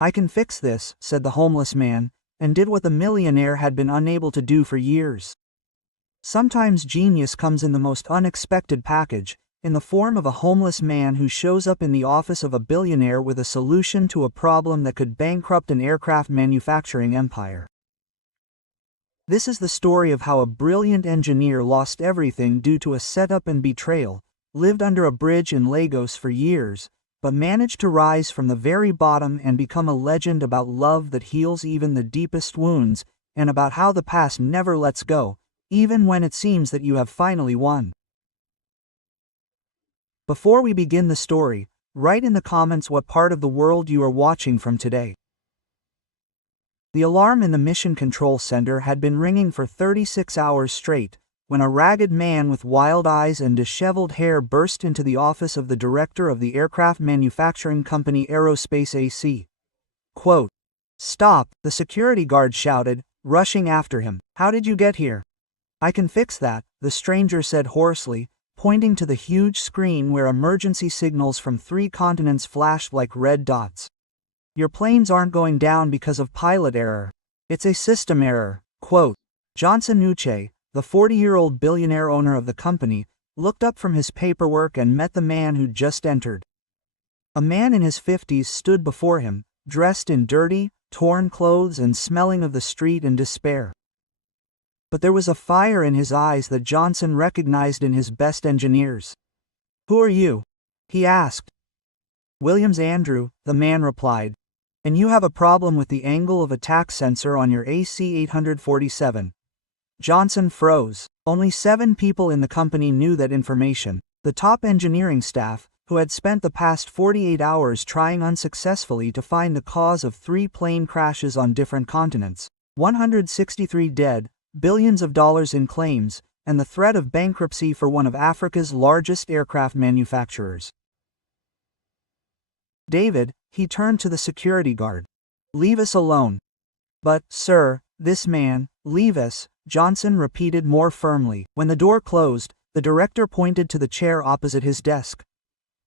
"I can fix this," said the homeless man, and did what the millionaire had been unable to do for years. Sometimes genius comes in the most unexpected package, in the form of a homeless man who shows up in the office of a billionaire with a solution to a problem that could bankrupt an aircraft manufacturing empire. This is the story of how a brilliant engineer lost everything due to a setup and betrayal, lived under a bridge in Lagos for years, but managed to rise from the very bottom and become a legend about love that heals even the deepest wounds, and about how the past never lets go, even when it seems that you have finally won. Before we begin the story, write in the comments what part of the world you are watching from today. The alarm in the Mission Control Center had been ringing for 36 hours straight, when a ragged man with wild eyes and disheveled hair burst into the office of the director of the aircraft manufacturing company Aerospace AC. Quote, "Stop," the security guard shouted, rushing after him. "How did you get here?" "I can fix that," the stranger said hoarsely, pointing to the huge screen where emergency signals from 3 continents flashed like red dots. "Your planes aren't going down because of pilot error. It's a system error." Quote, Johnson Uche, the 40-year-old billionaire owner of the company, looked up from his paperwork and met the man who'd just entered. A man in his 50s stood before him, dressed in dirty, torn clothes and smelling of the street and despair. But there was a fire in his eyes that Johnson recognized in his best engineers. "Who are you?" he asked. "Williams Andrew," the man replied. "And you have a problem with the angle of attack sensor on your AC 847. Johnson froze. Only 7 people in the company knew that information. The top engineering staff, who had spent the past 48 hours trying unsuccessfully to find the cause of 3 plane crashes on different continents, 163 dead, billions of dollars in claims, and the threat of bankruptcy for one of Africa's largest aircraft manufacturers. "David," he turned to the security guard. "Leave us alone." "But, sir, this man, leave us," Johnson repeated more firmly. When the door closed, the director pointed to the chair opposite his desk.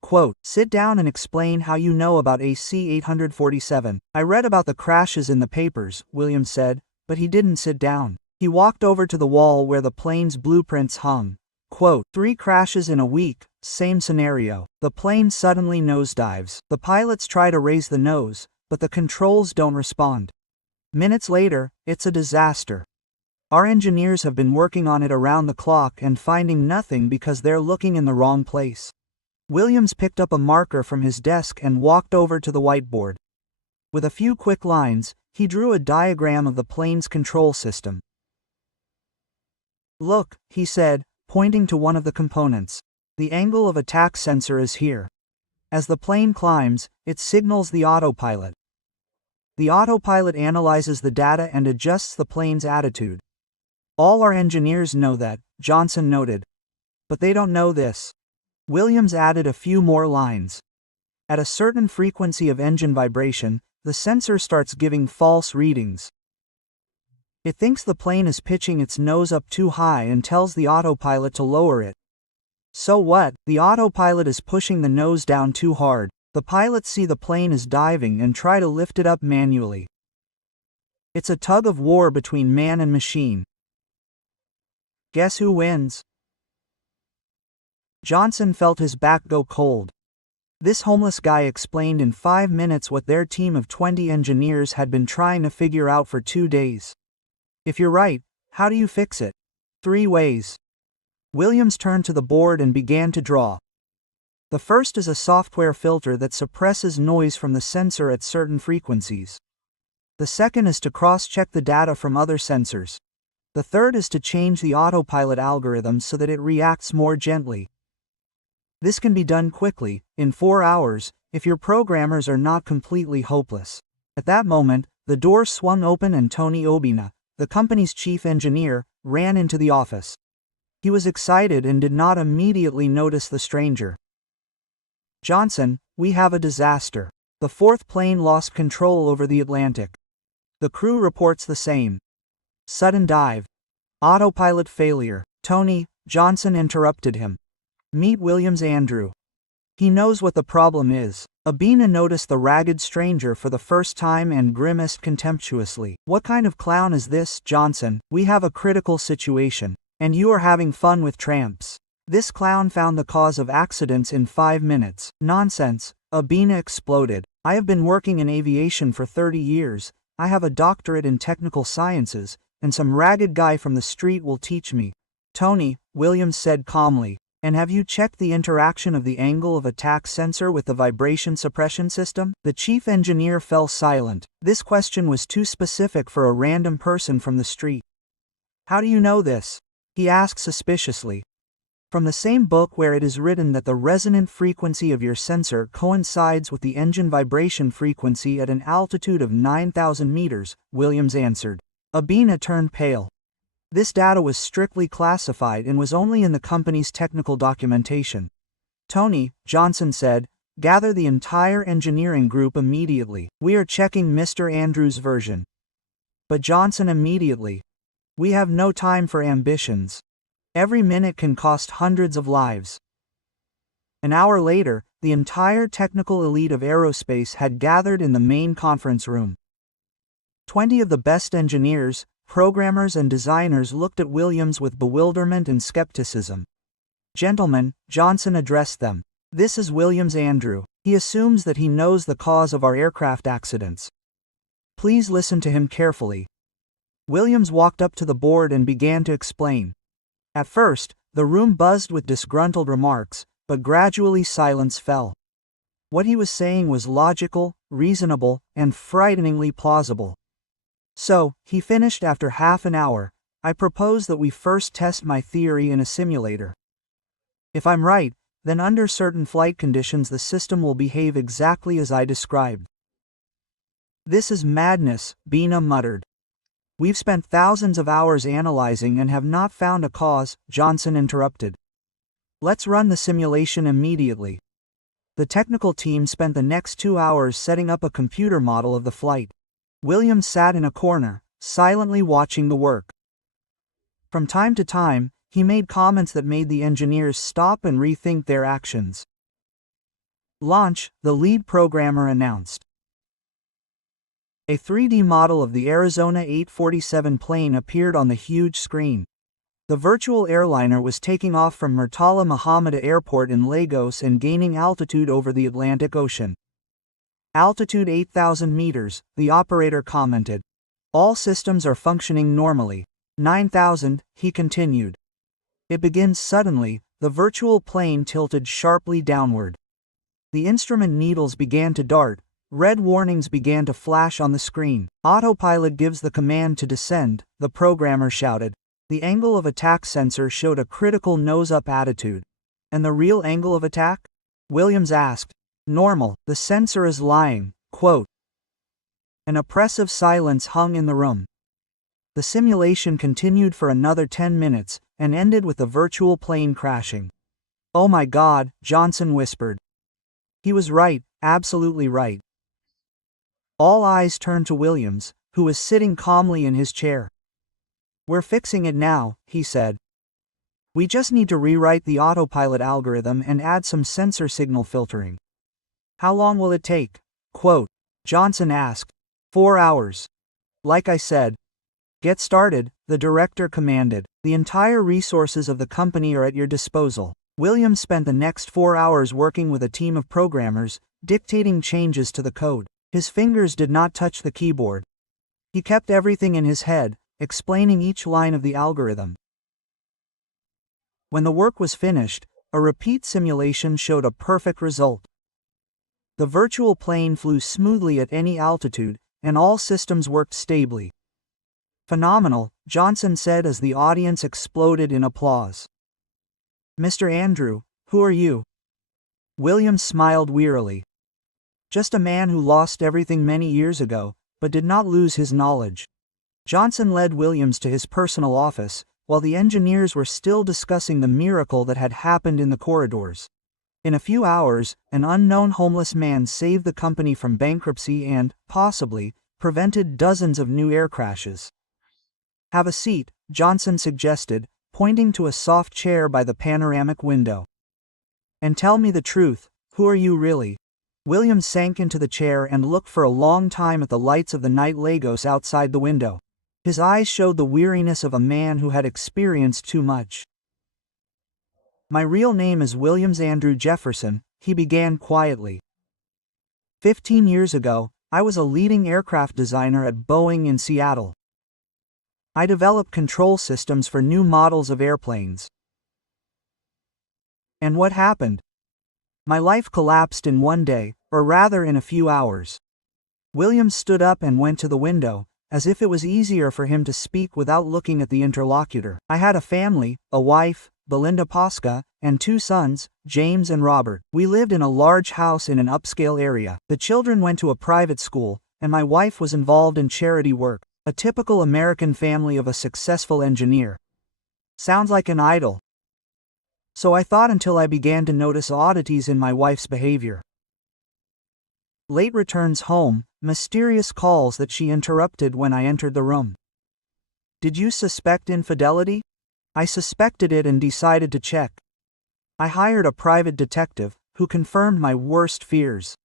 Quote, "Sit down and explain how you know about AC 847. "I read about the crashes in the papers," Williams said, but he didn't sit down. He walked over to the wall where the plane's blueprints hung. Quote, 3 crashes in a week, same scenario. The plane suddenly nosedives. The pilots try to raise the nose, but the controls don't respond. Minutes later, it's a disaster. Our engineers have been working on it around the clock and finding nothing because they're looking in the wrong place." Williams picked up a marker from his desk and walked over to the whiteboard. With a few quick lines, he drew a diagram of the plane's control system. "Look," he said, pointing to one of the components. "The angle of attack sensor is here. As the plane climbs, it signals the autopilot. The autopilot analyzes the data and adjusts the plane's attitude. All our engineers know that," Johnson noted. "But they don't know this." Williams added a few more lines. "At a certain frequency of engine vibration, the sensor starts giving false readings. It thinks the plane is pitching its nose up too high and tells the autopilot to lower it. So what? The autopilot is pushing the nose down too hard. The pilots see the plane is diving and try to lift it up manually. It's a tug of war between man and machine. Guess who wins?" Johnson felt his back go cold. This homeless guy explained in 5 minutes what their team of 20 engineers had been trying to figure out for 2 days. "If you're right, how do you fix it?" 3 ways. Williams turned to the board and began to draw. The first is a software filter that suppresses noise from the sensor at certain frequencies. The second is to cross-check the data from other sensors. The third is to change the autopilot algorithm so that it reacts more gently. This can be done quickly, in 4 hours, if your programmers are not completely hopeless. At that moment, the door swung open and Tony Obina, the company's chief engineer, ran into the office. He was excited and did not immediately notice the stranger. "Johnson, we have a disaster. The 4th plane lost control over the Atlantic. The crew reports the same. Sudden dive. Autopilot failure." "Tony," Johnson interrupted him. "Meet Williams Andrew. He knows what the problem is." Abina noticed the ragged stranger for the first time and grimaced contemptuously. "What kind of clown is this, Johnson? We have a critical situation, and you are having fun with tramps. This clown found the cause of accidents in 5 minutes. Nonsense," Abina exploded. "I have been working in aviation for 30 years, I have a doctorate in technical sciences, and some ragged guy from the street will teach me." "Tony," Williams said calmly, "and have you checked the interaction of the angle of attack sensor with the vibration suppression system?" The chief engineer fell silent. This question was too specific for a random person from the street. "How do you know this?" he asked suspiciously. "From the same book where it is written that the resonant frequency of your sensor coincides with the engine vibration frequency at an altitude of 9,000 meters, Williams answered. Abina turned pale. This data was strictly classified and was only in the company's technical documentation. "Tony," Johnson said, "gather the entire engineering group immediately. We are checking Mr. Andrews' version." But Johnson immediately. "We have no time for ambitions. Every minute can cost hundreds of lives." An hour later, the entire technical elite of aerospace had gathered in the main conference room. 20 of the best engineers, programmers and designers looked at Williams with bewilderment and skepticism. "Gentlemen," Johnson addressed them, "this is Williams Andrew. He assumes that he knows the cause of our aircraft accidents. Please listen to him carefully." Williams walked up to the board and began to explain. At first, the room buzzed with disgruntled remarks, but gradually silence fell. What he was saying was logical, reasonable, and frighteningly plausible. "So," he finished after half an hour, "I propose that we first test my theory in a simulator. If I'm right, then under certain flight conditions the system will behave exactly as I described." "This is madness," Bina muttered. "We've spent thousands of hours analyzing and have not found a cause," Johnson interrupted. "Let's run the simulation immediately." The technical team spent the next 2 hours setting up a computer model of the flight. Williams sat in a corner, silently watching the work. From time to time, he made comments that made the engineers stop and rethink their actions. "Launch," the lead programmer announced. A 3D model of the Arizona 847 plane appeared on the huge screen. The virtual airliner was taking off from Murtala Muhammad Airport in Lagos and gaining altitude over the Atlantic Ocean. "Altitude 8,000 meters, the operator commented. "All systems are functioning normally." 9,000, he continued. It begins suddenly, the virtual plane tilted sharply downward. The instrument needles began to dart, red warnings began to flash on the screen. "Autopilot gives the command to descend," the programmer shouted. The angle of attack sensor showed a critical nose-up attitude. "And the real angle of attack?" Williams asked. "Normal, the sensor is lying." Quote. An oppressive silence hung in the room. The simulation continued for another 10 minutes, and ended with the virtual plane crashing. "Oh my God," Johnson whispered. He was right, absolutely right. All eyes turned to Williams, who was sitting calmly in his chair. "We're fixing it now," he said. "We just need to rewrite the autopilot algorithm and add some sensor signal filtering." "How long will it take?" Quote. Johnson asked. 4 hours. "Like I said." "Get started," the director commanded. "The entire resources of the company are at your disposal." Williams spent the next 4 hours working with a team of programmers, dictating changes to the code. His fingers did not touch the keyboard. He kept everything in his head, explaining each line of the algorithm. When the work was finished, a repeat simulation showed a perfect result. The virtual plane flew smoothly at any altitude, and all systems worked stably. "Phenomenal," Johnson said as the audience exploded in applause. "Mr. Andrew, who are you?" Williams smiled wearily. "Just a man who lost everything many years ago, but did not lose his knowledge." Johnson led Williams to his personal office, while the engineers were still discussing the miracle that had happened in the corridors. In a few hours, an unknown homeless man saved the company from bankruptcy and, possibly, prevented dozens of new air crashes. "Have a seat," Johnson suggested, pointing to a soft chair by the panoramic window. "And tell me the truth, who are you really?" Williams sank into the chair and looked for a long time at the lights of the night Lagos outside the window. His eyes showed the weariness of a man who had experienced too much. "My real name is Williams Andrew Jefferson," he began quietly. 15 years ago, I was a leading aircraft designer at Boeing in Seattle. I developed control systems for new models of airplanes. And what happened? My life collapsed in one day, or rather in a few hours. Williams stood up and went to the window, as if it was easier for him to speak without looking at the interlocutor. I had a family, a wife, Belinda Posca, and 2 sons, James and Robert. We lived in a large house in an upscale area. The children went to a private school, and my wife was involved in charity work, a typical American family of a successful engineer. Sounds like an idol. So I thought until I began to notice oddities in my wife's behavior. Late returns home, mysterious calls that she interrupted when I entered the room. Did you suspect infidelity? I suspected it and decided to check. I hired a private detective, who confirmed my worst fears.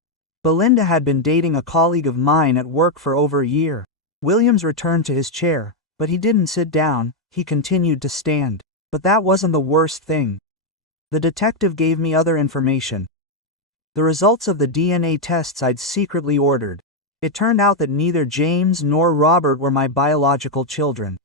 Belinda had been dating a colleague of mine at work for over a year. Williams returned to his chair, but he didn't sit down, he continued to stand. But that wasn't the worst thing. The detective gave me other information. The results of the DNA tests I'd secretly ordered. It turned out that neither James nor Robert were my biological children.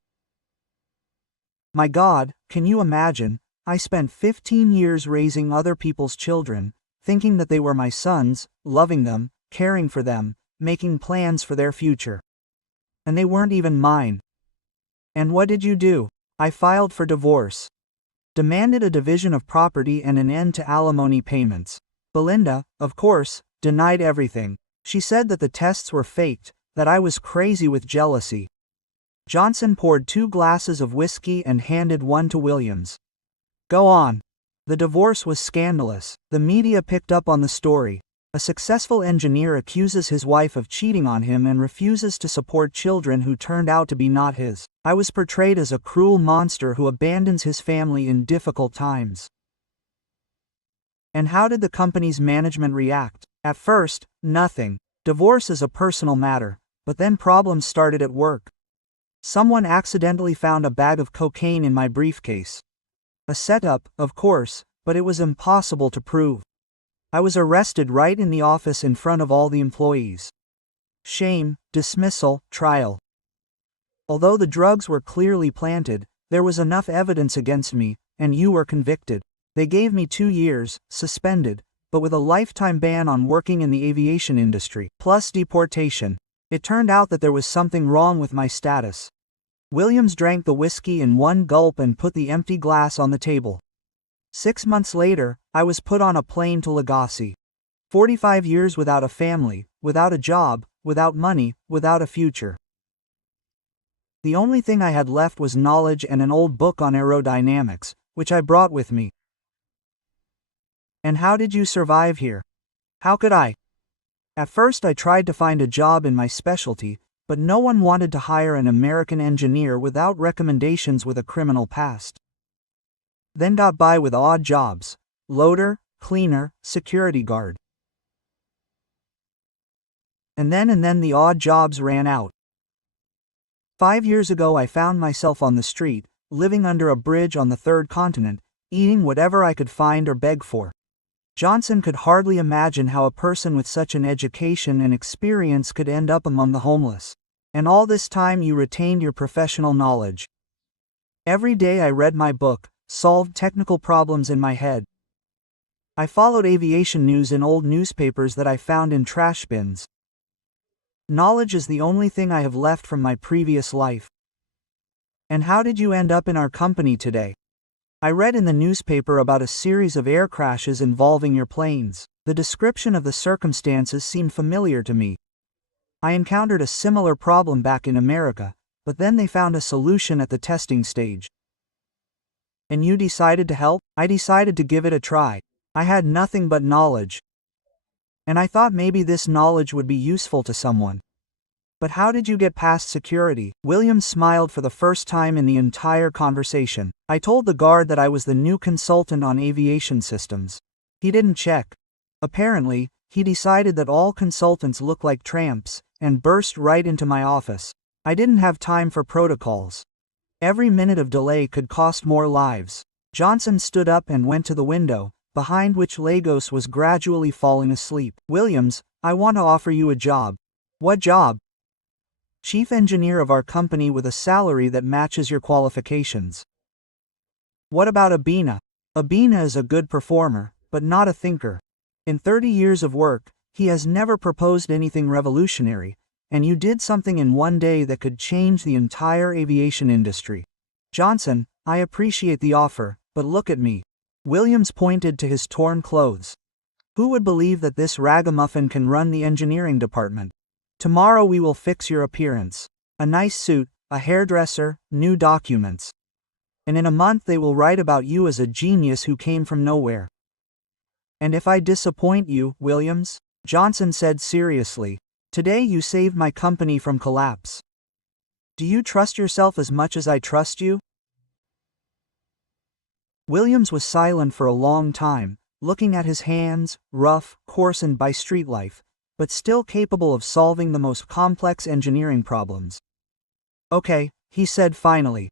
My God, can you imagine? I spent 15 years raising other people's children, thinking that they were my sons, loving them, caring for them, making plans for their future. And they weren't even mine. And what did you do? I filed for divorce. Demanded a division of property and an end to alimony payments. Belinda, of course, denied everything. She said that the tests were faked, that I was crazy with jealousy. Johnson poured 2 glasses of whiskey and handed one to Williams. Go on. The divorce was scandalous. The media picked up on the story. A successful engineer accuses his wife of cheating on him and refuses to support children who turned out to be not his. I was portrayed as a cruel monster who abandons his family in difficult times. And how did the company's management react? At first, nothing. Divorce is a personal matter, but then problems started at work. Someone accidentally found a bag of cocaine in my briefcase. A setup, of course, but it was impossible to prove. I was arrested right in the office in front of all the employees. Shame, dismissal, trial. Although the drugs were clearly planted, there was enough evidence against me, and you were convicted. They gave me 2 years, suspended, but with a lifetime ban on working in the aviation industry, plus deportation. It turned out that there was something wrong with my status. Williams drank the whiskey in one gulp and put the empty glass on the table. 6 months later, I was put on a plane to Lagos. 45 years without a family, without a job, without money, without a future. The only thing I had left was knowledge and an old book on aerodynamics, which I brought with me. And how did you survive here? How could I? At first I tried to find a job in my specialty, but no one wanted to hire an American engineer without recommendations with a criminal past. Then got by with odd jobs: loader, cleaner, security guard. And then the odd jobs ran out. 5 years ago I found myself on the street, living under a bridge on the 3rd continent, eating whatever I could find or beg for. Johnson could hardly imagine how a person with such an education and experience could end up among the homeless. And all this time you retained your professional knowledge. Every day I read my book, solved technical problems in my head. I followed aviation news in old newspapers that I found in trash bins. Knowledge is the only thing I have left from my previous life. And how did you end up in our company today? I read in the newspaper about a series of air crashes involving your planes. The description of the circumstances seemed familiar to me. I encountered a similar problem back in America, but then they found a solution at the testing stage. And you decided to help? I decided to give it a try. I had nothing but knowledge. And I thought maybe this knowledge would be useful to someone. But how did you get past security? Williams smiled for the first time in the entire conversation. I told the guard that I was the new consultant on aviation systems. He didn't check. Apparently, he decided that all consultants looked like tramps, and burst right into my office. I didn't have time for protocols. Every minute of delay could cost more lives. Johnson stood up and went to the window, behind which Lagos was gradually falling asleep. Williams, I want to offer you a job. What job? Chief engineer of our company with a salary that matches your qualifications. What about Abina? Abina is a good performer, but not a thinker. In 30 years of work, he has never proposed anything revolutionary, and you did something in one day that could change the entire aviation industry. Johnson, I appreciate the offer, but look at me. Williams pointed to his torn clothes. Who would believe that this ragamuffin can run the engineering department? Tomorrow we will fix your appearance. A nice suit, a hairdresser, new documents. And in a month they will write about you as a genius who came from nowhere. And if I disappoint you, Williams? Johnson said seriously. Today you saved my company from collapse. Do you trust yourself as much as I trust you? Williams was silent for a long time, looking at his hands, rough, coarsened by street life, but still capable of solving the most complex engineering problems. Okay, he said finally.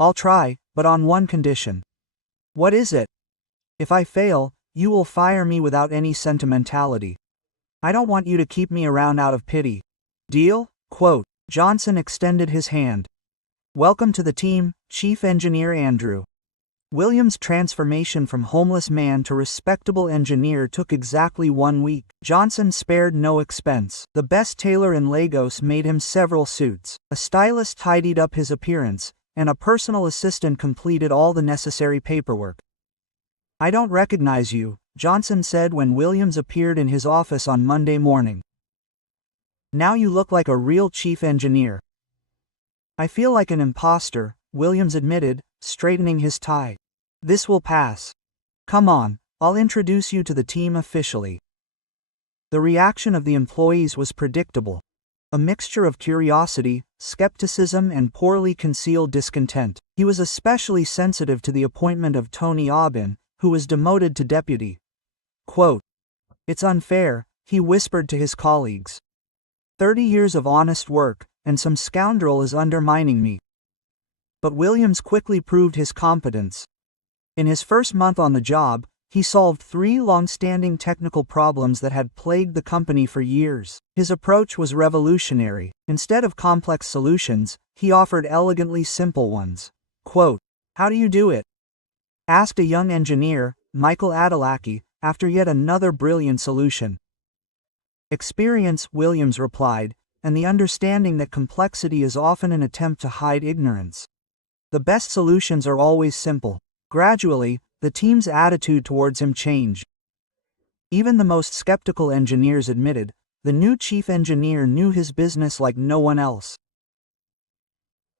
I'll try, but on one condition. What is it? If I fail, you will fire me without any sentimentality. I don't want you to keep me around out of pity. Deal? Quote. Johnson extended his hand. Welcome to the team, Chief Engineer Andrew. Williams' transformation from homeless man to respectable engineer took exactly 1 week. Johnson spared no expense. The best tailor in Lagos made him several suits. A stylist tidied up his appearance, and a personal assistant completed all the necessary paperwork. I don't recognize you, Johnson said when Williams appeared in his office on Monday morning. Now you look like a real chief engineer. I feel like an imposter, Williams admitted, straightening his tie. This will pass. Come on, I'll introduce you to the team officially. The reaction of the employees was predictable. A mixture of curiosity, skepticism and poorly concealed discontent. He was especially sensitive to the appointment of Tony Aubin, who was demoted to deputy. Quote, It's unfair, he whispered to his colleagues. 30 years of honest work, and some scoundrel is undermining me. But Williams quickly proved his competence. In his first month on the job, he solved 3 long-standing technical problems that had plagued the company for years. His approach was revolutionary. Instead of complex solutions, he offered elegantly simple ones. Quote, How do you do it? Asked a young engineer, Michael Adalaki, after yet another brilliant solution. Experience, Williams replied, and the understanding that complexity is often an attempt to hide ignorance. The best solutions are always simple. Gradually, the team's attitude towards him changed. Even the most skeptical engineers admitted, the new chief engineer knew his business like no one else.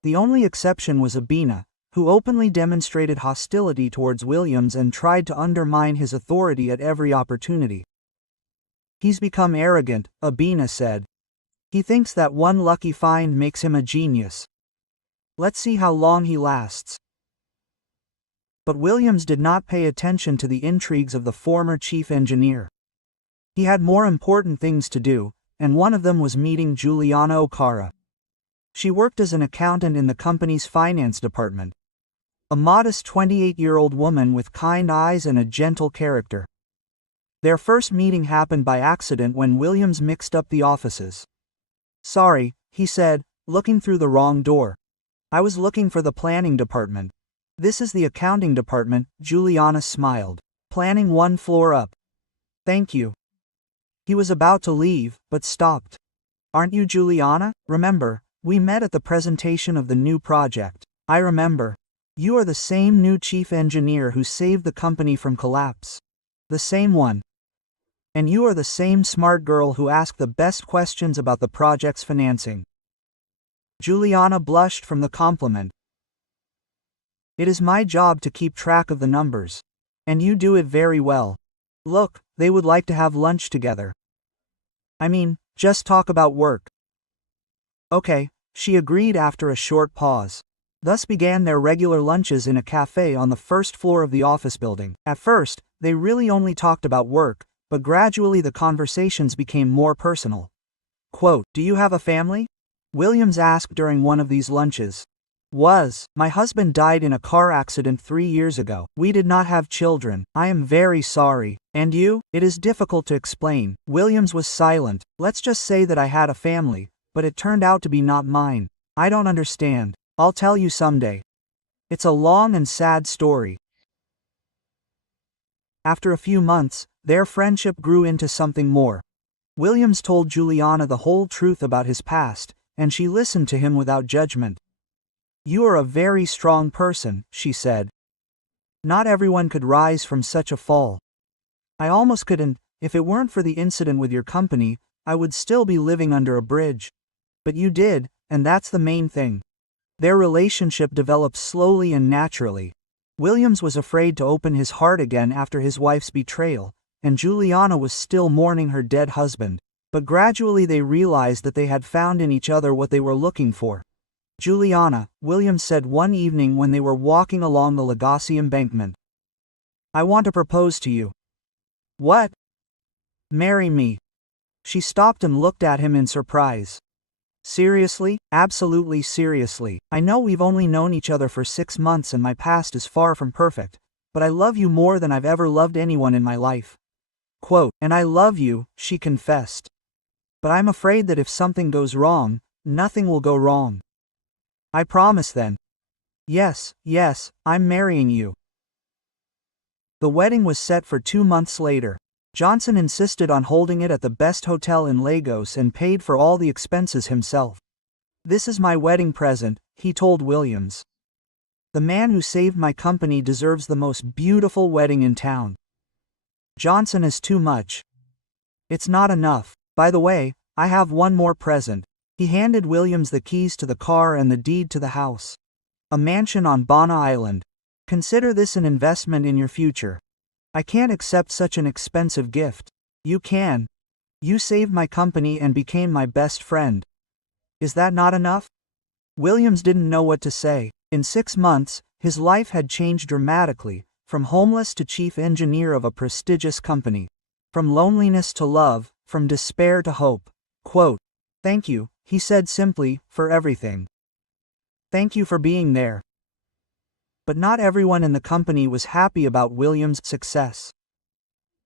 The only exception was Abina, who openly demonstrated hostility towards Williams and tried to undermine his authority at every opportunity. He's become arrogant, Abina said. He thinks that one lucky find makes him a genius. Let's see how long he lasts. But Williams did not pay attention to the intrigues of the former chief engineer. He had more important things to do, and one of them was meeting Juliana Okara. She worked as an accountant in the company's finance department. A modest 28-year-old woman with kind eyes and a gentle character. Their first meeting happened by accident when Williams mixed up the offices. Sorry, he said, looking through the wrong door. I was looking for the planning department. This is the accounting department, Juliana smiled. Planning 1 floor up. Thank you. He was about to leave, but stopped. Aren't you Juliana? Remember, we met at the presentation of the new project. I remember. You are the same new chief engineer who saved the company from collapse. The same one. And you are the same smart girl who asked the best questions about the project's financing. Juliana blushed from the compliment. It is my job to keep track of the numbers. And you do it very well. Look, they would like to have lunch together. I mean, just talk about work. Okay, she agreed after a short pause. Thus began their regular lunches in a cafe on the first floor of the office building. At first, they really only talked about work, but gradually the conversations became more personal. Quote, "Do you have a family?" Williams asked during one of these lunches. My husband died in a car accident 3 years ago. We did not have children. I am very sorry. And you? It is difficult to explain. Williams was silent. Let's just say that I had a family, but it turned out to be not mine. I don't understand. I'll tell you someday. It's a long and sad story. After a few months, their friendship grew into something more. Williams told Juliana the whole truth about his past, and she listened to him without judgment. "You are a very strong person," she said. "Not everyone could rise from such a fall. I almost couldn't. If it weren't for the incident with your company, I would still be living under a bridge. But you did, and that's the main thing." Their relationship developed slowly and naturally. Williams was afraid to open his heart again after his wife's betrayal, and Juliana was still mourning her dead husband. But gradually they realized that they had found in each other what they were looking for. "Juliana," Williams said one evening when they were walking along the Legacy embankment, "I want to propose to you." "What?" "Marry me." She stopped and looked at him in surprise. "Seriously?" "Absolutely seriously. I know we've only known each other for 6 months and my past is far from perfect, but I love you more than I've ever loved anyone in my life." Quote, "And I love you," she confessed. "But I'm afraid that if something goes wrong, nothing will go wrong." "I promise then." Yes, I'm marrying you." The wedding was set for 2 months later. Johnson insisted on holding it at the best hotel in Lagos and paid for all the expenses himself. "This is my wedding present," he told Williams. "The man who saved my company deserves the most beautiful wedding in town." Johnson is too much. "It's not enough. By the way, I have one more present." He handed Williams the keys to the car and the deed to the house. "A mansion on Bana Island. Consider this an investment in your future." "I can't accept such an expensive gift." "You can. You saved my company and became my best friend. Is that not enough?" Williams didn't know what to say. In 6 months, his life had changed dramatically, from homeless to chief engineer of a prestigious company. From loneliness to love, from despair to hope. Quote, "Thank you," he said simply, "for everything. Thank you for being there." But not everyone in the company was happy about Williams' success.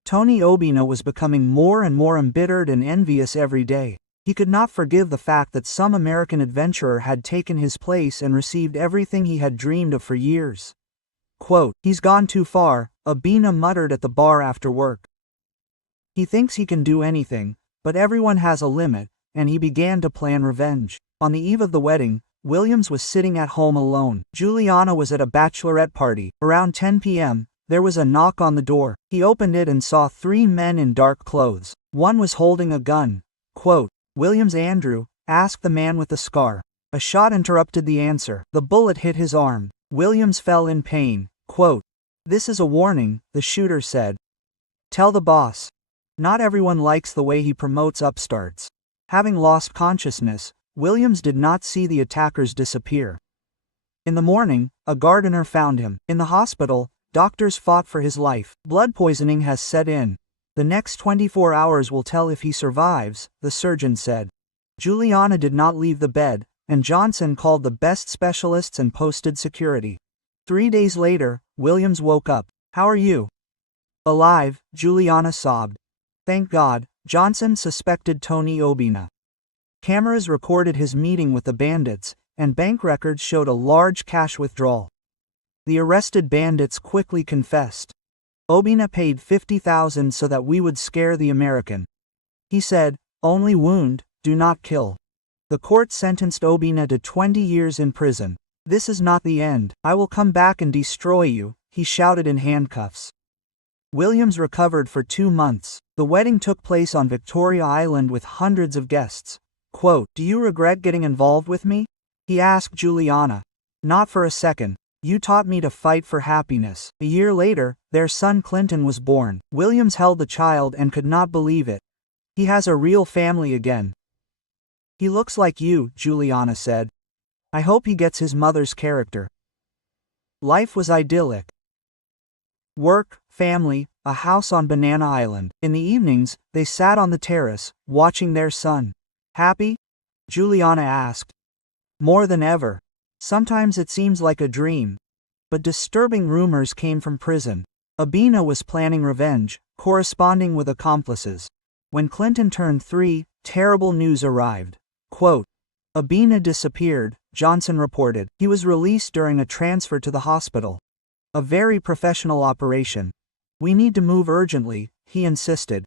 Tony Obina was becoming more and more embittered and envious every day. He could not forgive the fact that some American adventurer had taken his place and received everything he had dreamed of for years. Quote, "He's gone too far," Obina muttered at the bar after work. "He thinks he can do anything, but everyone has a limit," and he began to plan revenge. On the eve of the wedding, Williams was sitting at home alone. Juliana was at a bachelorette party. Around 10 p.m., there was a knock on the door. He opened it and saw 3 men in dark clothes. One was holding a gun. Quote, "Williams Andrew?" asked the man with the scar. A shot interrupted the answer. The bullet hit his arm. Williams fell in pain. Quote, "This is a warning," the shooter said. "Tell the boss." Not everyone likes the way he promotes upstarts. Having lost consciousness, Williams did not see the attackers disappear. In the morning, a gardener found him. In the hospital, doctors fought for his life. "Blood poisoning has set in. The next 24 hours will tell if he survives," the surgeon said. Juliana did not leave the bed, and Johnson called the best specialists and posted security. 3 days later, Williams woke up. "How are you?" "Alive," Juliana sobbed. "Thank God." Johnson suspected Tony Obina. Cameras recorded his meeting with the bandits, and bank records showed a large cash withdrawal. The arrested bandits quickly confessed. "Obina paid 50,000 so that we would scare the American. He said, 'Only wound, do not kill.'" The court sentenced Obina to 20 years in prison. "This is not the end. I will come back and destroy you," he shouted in handcuffs. Williams recovered for 2 months. The wedding took place on Victoria Island with hundreds of guests. Quote, "Do you regret getting involved with me?" he asked Juliana. "Not for a second. You taught me to fight for happiness." A year later, their son Clinton was born. Williams held the child and could not believe it. "He has a real family again. He looks like you," Juliana said. "I hope he gets his mother's character." Life was idyllic. Work, family, a house on Banana Island. In the evenings, they sat on the terrace, watching their son. Happy? Juliana asked. More than ever. Sometimes it seems like a dream. But disturbing rumors came from prison. Abina was planning revenge, corresponding with accomplices. When Clinton turned 3, terrible news arrived. Quote, Abina disappeared, Johnson reported. He was released during a transfer to the hospital. A very professional operation. We need to move urgently, he insisted.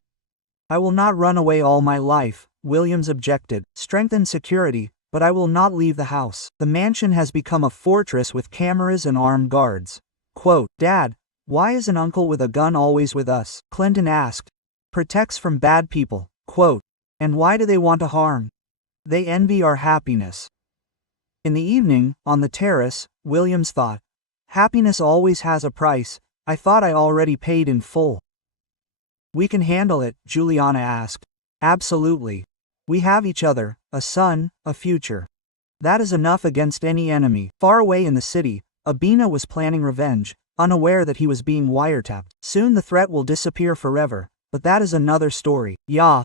I will not run away all my life, Williams objected. Strengthen security, but I will not leave the house. The mansion has become a fortress with cameras and armed guards. Quote, Dad, why is an uncle with a gun always with us? Clinton asked. Protects from bad people. Quote, and why do they want to harm? They envy our happiness. In the evening, on the terrace, Williams thought, happiness always has a price. I thought I already paid in full. We can handle it, Juliana asked. Absolutely. We have each other, a son, a future. That is enough against any enemy. Far away in the city, Abina was planning revenge, unaware that he was being wiretapped. Soon the threat will disappear forever, but that is another story. Yeah,